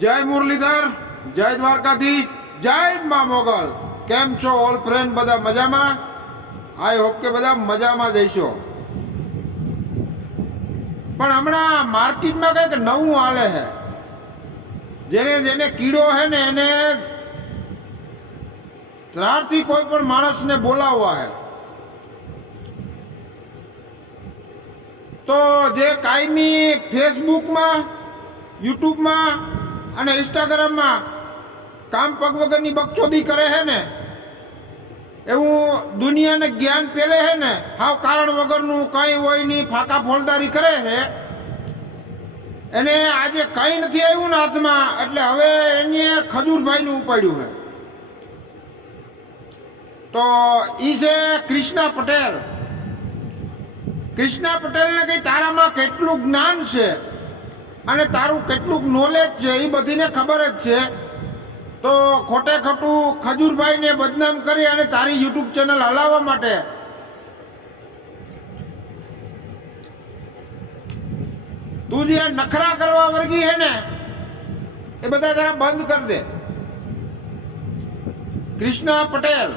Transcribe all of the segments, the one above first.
જય મુરલીધર, જય દ્વારકાધીશ, જય મા મોગલ. કેમ છો ઓલ ફ્રેન્ડ બધા મજામાં? આઈ હોપ કે બધા મજામાં જઈશો પણ હમણાં માર્કેટમાં કંઈક નવું હાલે છે. જેને જેને કીડો છે ને એને ત્રારથી કોઈ પણ માણસને બોલાવવા છે. તો જે કાયમી ફેસબુકમાં યુટ્યુબમાં અને ઇન્સ્ટાગ્રામમાં કામ પગ વગરની બકચોદી કરે છે ને? એવું દુનિયાને જ્ઞાન પેલે છે ને? હાવ કારણ વગરનું કંઈ હોય નહીં, ફાકા ફોલદારી કરે છે એને આજે કંઈ નથી આવ્યું ને હાથમાં, એટલે હવે એને ખજૂરભાઈનું ઉપાડ્યું છે તો ઈ છે કૃષ્ણા પટેલ. કૃષ્ણા પટેલને કંઈ તારામાં કેટલું જ્ઞાન છે? અને તારું કેટલું નોલેજ છે, એ બધીને ખબર જ છે. તો ખોટે ખોટું ખજૂરભાઈને બદનામ કરી અને તારી યુટ્યુબ ચેનલ હલાવવા માટે. તું જે નખરા કરવા વર્ગી હે ને, એ બધા જરા બંધ કરી દે. કૃષ્ણ પટેલ,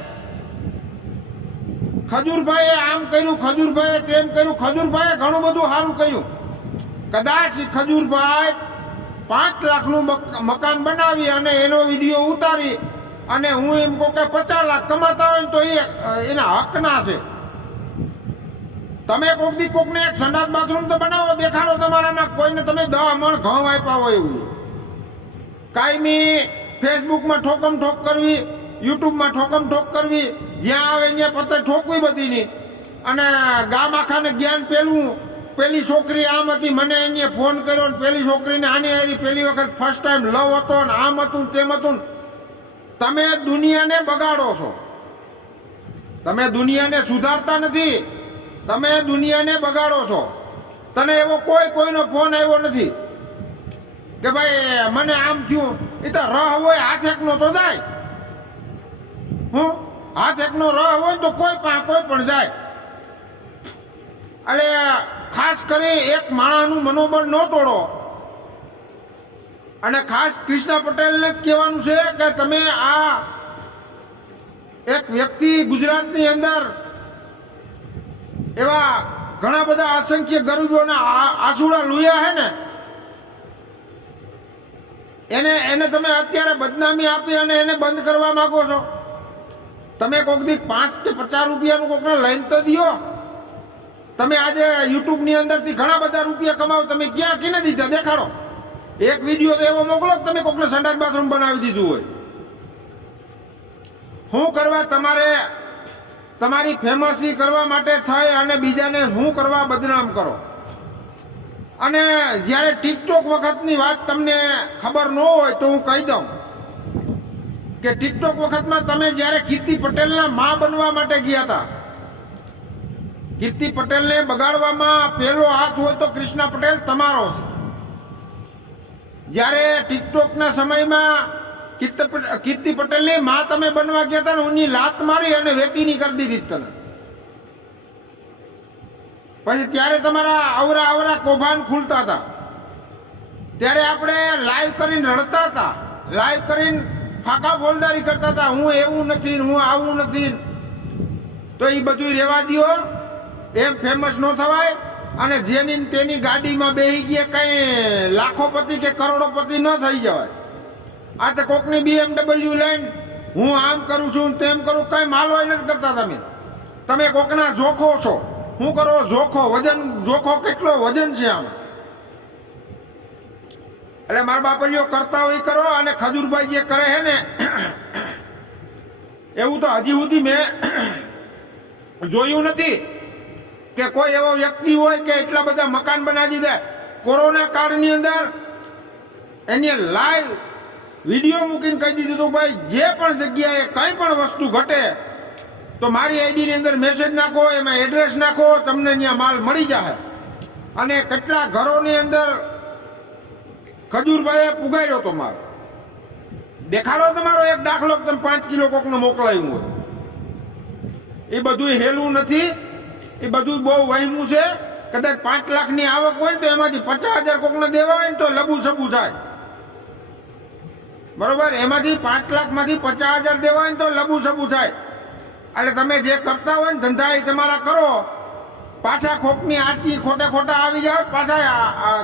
ખજૂરભાઈએ આમ કર્યું, ખજૂરભાઈએ તેમ કર્યું, ખજૂરભાઈએ ઘણું બધું સારું કર્યું. કદાચ ખજૂરભાઈ પાંચ લાખનું મક- મકાન બનાવી અને એનો વીડિયો ઉતારી અને હું એમ કહું કે પચાસ લાખ કમાતા હોય તો એ, એના હકના છે. તમે કોક દી કોકને એક સંડાસ બાથરૂમ તો બનાવો, દેખાડો તમારામાં, કોઈને તમે દહ મણ ઘઉં આપ્યા હોય એવું. કાયમી ફેસબુકમાં ઠોકમ ઠોક કરવી, યુટ્યુબમાં ઠોકમ ઠોક કરવી, જ્યાં આવે ત્યાં પત્ર ઠોકવી બધીની. અને ગામ આખાને જ્ઞાન પેલું પેલી છોકરી આમ હતી, મને એને ફોન કર્યો ને પેલી છોકરીને આની હારી પેલી વખત ફર્સ્ટ ટાઈમ લવ હતો ને આમ હતું તેમ હતું. તમે દુનિયાને બગાડો છો. તમે દુનિયાને સુધારતા નથી. તમે દુનિયાને બગાડો છો. તને એવો કોઈ કોઈનો ફોન આવ્યો નથી કે ભાઈ, મને આમ થયું. એ તો રહ હોય, હાથ એકનો તો જાય. હું? હાથ એકનો રહ હોય તો કોઈ પણ કોઈ પણ જાય. એટલે ખાસ કરી એક માણસનું મનોબળ ન તોડો. અને ખાસ કૃષ્ણ પટેલને કહેવાનું છે કે તમે આ એક વ્યક્તિ ગુજરાતની અંદર એવા ઘણા બધા અસંખ્ય ગરીબોના આંસુડા લુયા હે ને, એને એને તમે અત્યારે બદનામી આપી અને એને બંધ કરવા માંગો છો. તમે કોક દી પાંચ કે પચાસ રૂપિયાનું કોકને લઈને તો દિયો. તમે આજે યુટ્યુબની અંદરથી ઘણા બધા રૂપિયા કમાવો, તમે ક્યાં કીને દીધા? દેખાડો. એક વીડિયો તો એવો મોકલો કે તમે કોકને સંડાસ બાથરૂમ બનાવી દીધું હોય. હું કરવા તમારે, તમારી ફેમસી કરવા માટે થઈ અને બીજાને હું કરવા બદનામ કરો. અને જ્યારે ટિકટોક વખતની વાત તમને ખબર ન હોય તો હું કહી દઉં કે ટિકટોક વખતમાં તમે જ્યારે કીર્તિ પટેલના મા બનવા માટે ગયા હતા કીર્તિ પટેલને બગાડવામાં પહેલો હાથ હોય તો કૃષ્ણા પટેલ તમારો છે. જ્યારે ટિકટોકના સમયમાં કીર્તિ પટેલ- કીર્તિ પટેલની મા તમે બનવા ગયા હતા ને ઉની લાત મારી અને વેતીની કરી દીધી તને. પછી ત્યારે તમારા અવરા અવરા કૌભાંડ ખુલતા હતા. ત્યારે આપણે લાઈવ કરીને રડતા હતા. લાઈવ કરીને ફાકા બોલદારી કરતા હતા. હું એવું નથી હું આવું નથી તો એ બધું રહેવા દ્યો. એમ ફેમસ ન થવાય અને જેની તેની ગાડીમાં બેસી ગયા કઈ લાખોપતિ કે કરોડોપતિ ન થઈ જવાય. આ તો કોકની બીએમડબલ્યુ લઈને હું આમ કરું છું તેમ કરું, કઈ માલવાય નથી કરતા તમે. તમે કોકના જોખો છો. શું કરો જોખો, વજન, જોખો કેટલો વજન છે આમાં? એટલે મારા બાપલીઓ કરતા હોય કરો અને ખજૂરભાઈ જે કરે છે ને, એવું તો હજી સુધી મેં જોયું નથી. કે કોઈ એવો વ્યક્તિ હોય કે એટલા બધા મકાન બનાવી દીધા. કોરોના કાળની અંદર એને લાઈવ વીડિયો મૂકીને કહી દીધું હતું, ભાઈ, જે પણ જગ્યાએ કંઈ પણ વસ્તુ ઘટે, તો મારી આઈડીની અંદર મેસેજ નાખો, એમાં એડ્રેસ નાખો, તમને ત્યાં માલ મળી જશે અને કેટલા ઘરોની અંદર ખજૂરભાઈએ પુગાડ્યો તો મારો દેખાડો તમારો એક દાખલો તમે પાંચ કિલો કોકને મોકલાયું હોય. એ બધું હેલું નથી. એ બધું બહુ વહેમું છે. કદાચ પાંચ લાખની આવક હોય તો એમાંથી પચાસ હજાર કોકને દેવા હોય ને તો લબુ સબુ થાય. બરોબર? એમાંથી પાંચ લાખમાંથી પચાસ હજાર દેવા હોય ને તો લબુ સબુ થાય. એટલે તમે જે કરતા હોય ને ધંધા એ તમારા કરો. પાછા ખોટની આટલી ખોટા ખોટા આવી જાય પાછા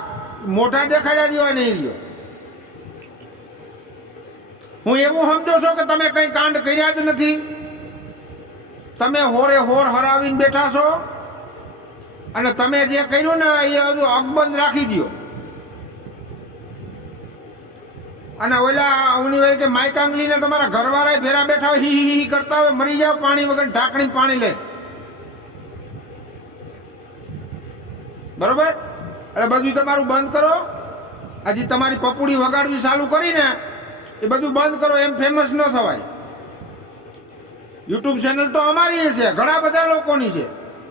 મોઢા દેખાડ્યા જેવા નહીં રહ્યો. હું એવું સમજો છો કે તમે કઈ કાંડ કર્યા જ નથી? તમે હોરે હોર હરાવીને બેઠા છો? અને તમે જે કર્યું ને એ હજુ અકબંધ રાખી દ્યો. અને ઓલા ઉની કે માયકાંગલી ને તમારા ઘરવાળા ભેરા બેઠા હોય, હી હી કરતા હોય, મરી જાવ પાણી વગર ઢાંકણી પાણી લે. બરોબર? એટલે બધું તમારું બંધ કરો. હજી તમારી પપુડી વગાડવી ચાલુ કરીને એ બધું બંધ કરો, એમ ફેમસ ન થવાય. યુટ્યુબ ચેનલ તો અમારી છે, ઘણા બધા લોકોની છે.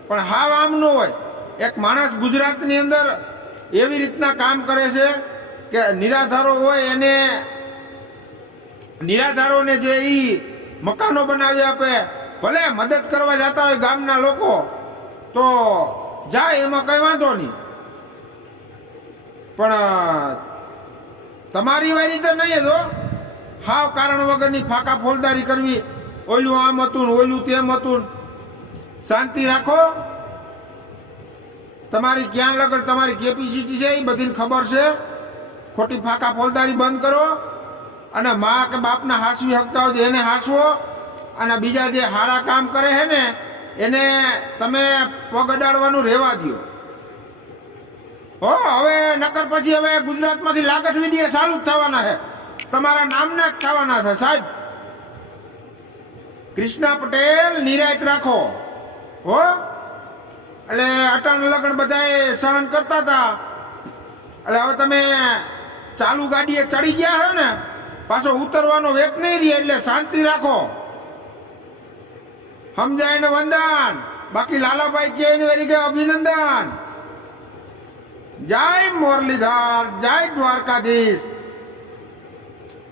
પણ હાવ આમ ન હોય. એક માણસ ગુજરાતની અંદર એવી રીતના કામ કરે છે કે નિરાધારો હોય એને નિરાધારોને જે એ મકાનો બનાવી આપે, ભલે મદદ કરવા જતા હોય ગામના લોકો, તો જાય એમાં કઈ વાંધો નહીં. પણ તમારી વારી તો નહીં જો હાવ કારણ વગરની ફાકા ફોલદારી કરવી ઓલું આમ હતું ઓલું તેમ હતું. શાંતિ રાખો. તમારી ક્યાં લગન, તમારી કેપેસિટી છે એ બધીને ખબર છે. ખોટી ફાકા ફોલદારી બંધ કરો. અને મા કે બાપના હાસવી હકતા હોય એને હાસવો. અને બીજા જે સારા કામ કરે છે ને, એને તમે પગ અડાડવાનું રહેવા દ્યો. હો, હવે નકર પછી હવે ગુજરાતમાંથી લાગટ વીડિયો ચાલુ જ થવાના છે. તમારા નામના જ થવાના છે, સાહેબ. કૃષ્ણા પટેલ નિરાયત રાખો. હો? એટલે અટાણ લગ્ન બધાએ સહન કરતા હતા. એટલે હવે તમે ચાલુ ગાડીએ ચડી ગયા છો ને, પાછો ઉતરવાનો વેત નહીં રહે એટલે શાંતિ રાખો. સમજાય ને વંદન? બાકી લાલાભાઈ કે વેરી કે અભિનંદન. જય મુરલીધર, જય દ્વારકાધીશ.